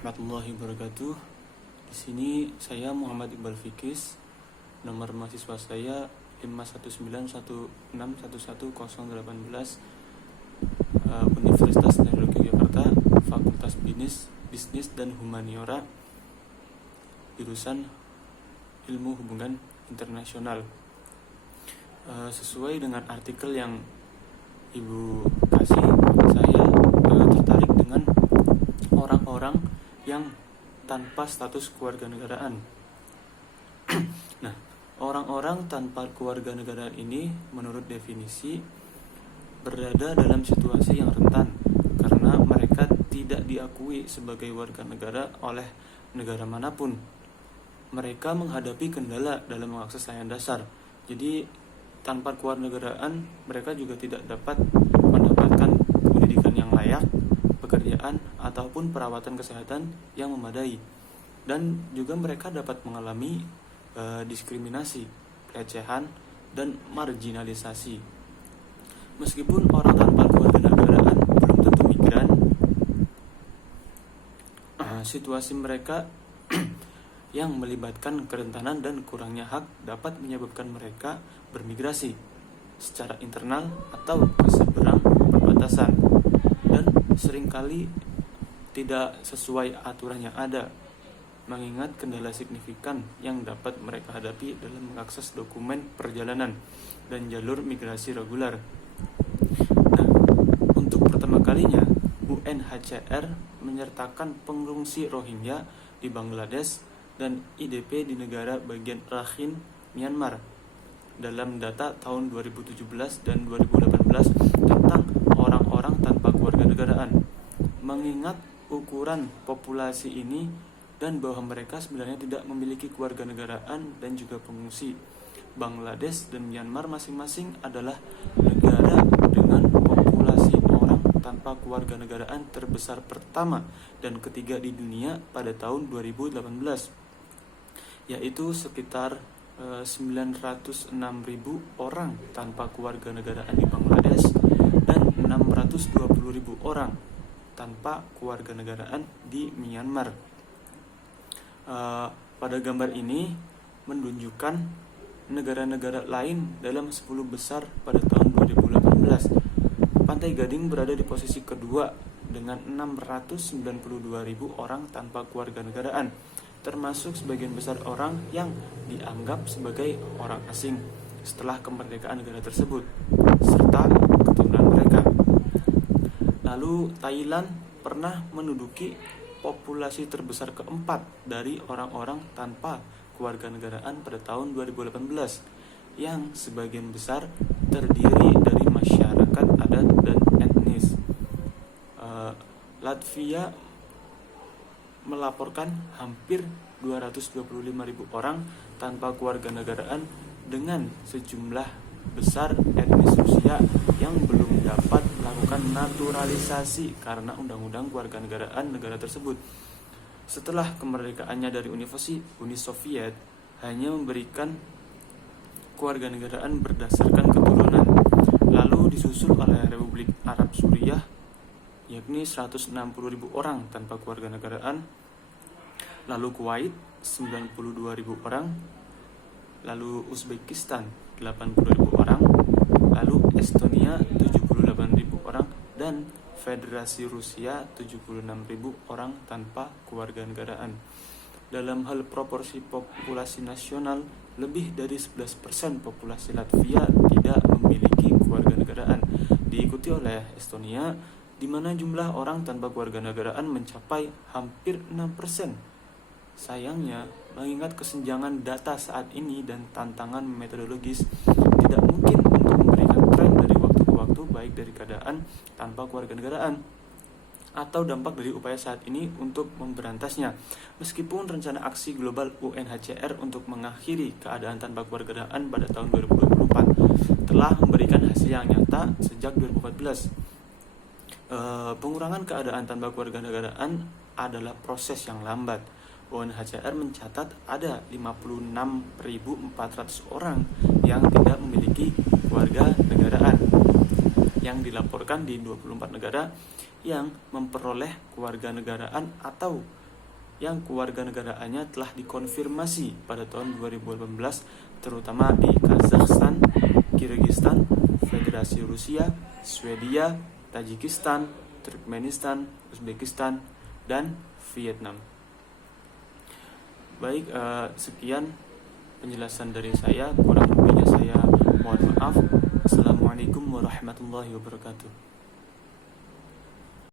warahmatullahi wabarakatuh. Di sini saya Muhammad Iqbal Fikis. Nomor mahasiswa saya 51916111018, Universitas Teknologi Yogyakarta, Fakultas Bisnis dan Humaniora, jurusan Ilmu Hubungan Internasional. Sesuai dengan artikel yang Ibu kasih, saya tertarik dengan orang-orang yang tanpa status kewarganegaraan. Nah, orang-orang tanpa kewarganegaraan ini menurut definisi berada dalam situasi yang rentan karena mereka tidak diakui sebagai warga negara oleh negara manapun. Mereka menghadapi kendala dalam mengakses layanan dasar. Jadi tanpa kewarganegaraan mereka juga tidak dapat mendapatkan pendidikan yang layak, pekerjaan ataupun perawatan kesehatan yang memadai, dan juga mereka dapat mengalami diskriminasi, pelecehan, dan marginalisasi. Meskipun orang tanpa kewarganegaraan belum tentu migran, situasi mereka yang melibatkan kerentanan dan kurangnya hak dapat menyebabkan mereka bermigrasi secara internal atau ke seberang perbatasan, dan seringkali tidak sesuai aturan yang ada, mengingat kendala signifikan yang dapat mereka hadapi dalam mengakses dokumen perjalanan dan jalur migrasi reguler. Nah, untuk pertama kalinya UNHCR menyertakan pengungsi Rohingya di Bangladesh dan IDP di negara bagian Rakhine, Myanmar dalam data tahun 2017 dan 2018 tentang orang-orang tanpa kewarganegaraan. Mengingat ukuran populasi ini dan bahwa mereka sebenarnya tidak memiliki kewarganegaraan dan juga pengungsi, Bangladesh dan Myanmar masing-masing adalah negara dengan populasi orang tanpa kewarganegaraan terbesar pertama dan ketiga di dunia pada tahun 2018, yaitu sekitar 906.000 orang tanpa kewarganegaraan di Bangladesh dan 620.000 orang tanpa kewarganegaraan di Myanmar. Pada gambar ini menunjukkan negara-negara lain dalam 10 besar pada tahun 2018. Pantai Gading berada di posisi kedua dengan 692.000 orang tanpa kewarganegaraan, termasuk sebagian besar orang yang dianggap sebagai orang asing setelah kemerdekaan negara tersebut, serta keturunan mereka. Lalu Thailand pernah menduduki populasi terbesar keempat dari orang-orang tanpa kewarganegaraan pada tahun 2018, yang sebagian besar terdiri dari masyarakat adat dan etnis. Latvia melaporkan hampir 225.000 orang tanpa kewarganegaraan dengan sejumlah besar etnis Rusia yang belum dapat melakukan naturalisasi karena undang-undang kewarganegaraan negara tersebut. Setelah kemerdekaannya dari Uni Soviet hanya memberikan kewarganegaraan berdasarkan keturunan, lalu disusul oleh Republik Arab Suriah yakni 160.000 orang tanpa kewarganegaraan, lalu Kuwait 92.000 orang, lalu Uzbekistan 80.000 orang, lalu Estonia 78.000 orang, dan Federasi Rusia 76.000 orang tanpa kewarganegaraan. Dalam hal proporsi populasi nasional, lebih dari 11% populasi Latvia tidak memiliki kewarganegaraan, diikuti oleh Estonia di mana jumlah orang tanpa kewarganegaraan mencapai hampir 6%. Sayangnya, mengingat kesenjangan data saat ini dan tantangan metodologis, tidak mungkin untuk memberikan tren dari waktu ke waktu baik dari keadaan tanpa kewarganegaraan atau dampak dari upaya saat ini untuk memberantasnya. Meskipun rencana aksi global UNHCR untuk mengakhiri keadaan tanpa kewarganegaraan pada tahun 2024 telah memberikan hasil yang nyata sejak 2014. Pengurangan keadaan tanpa kewarganegaraan adalah proses yang lambat. UNHCR mencatat ada 56.400 orang yang tidak memiliki kewarganegaraan yang dilaporkan di 24 negara yang memperoleh kewarganegaraan atau yang kewarganegaraannya telah dikonfirmasi pada tahun 2018, terutama di Kazakhstan, Kirgistan, Federasi Rusia, Swedia, Tajikistan, Turkmenistan, Uzbekistan, dan Vietnam. Baik, sekian penjelasan dari saya. Kurang lebihnya saya mohon maaf. Assalamualaikum warahmatullahi wabarakatuh.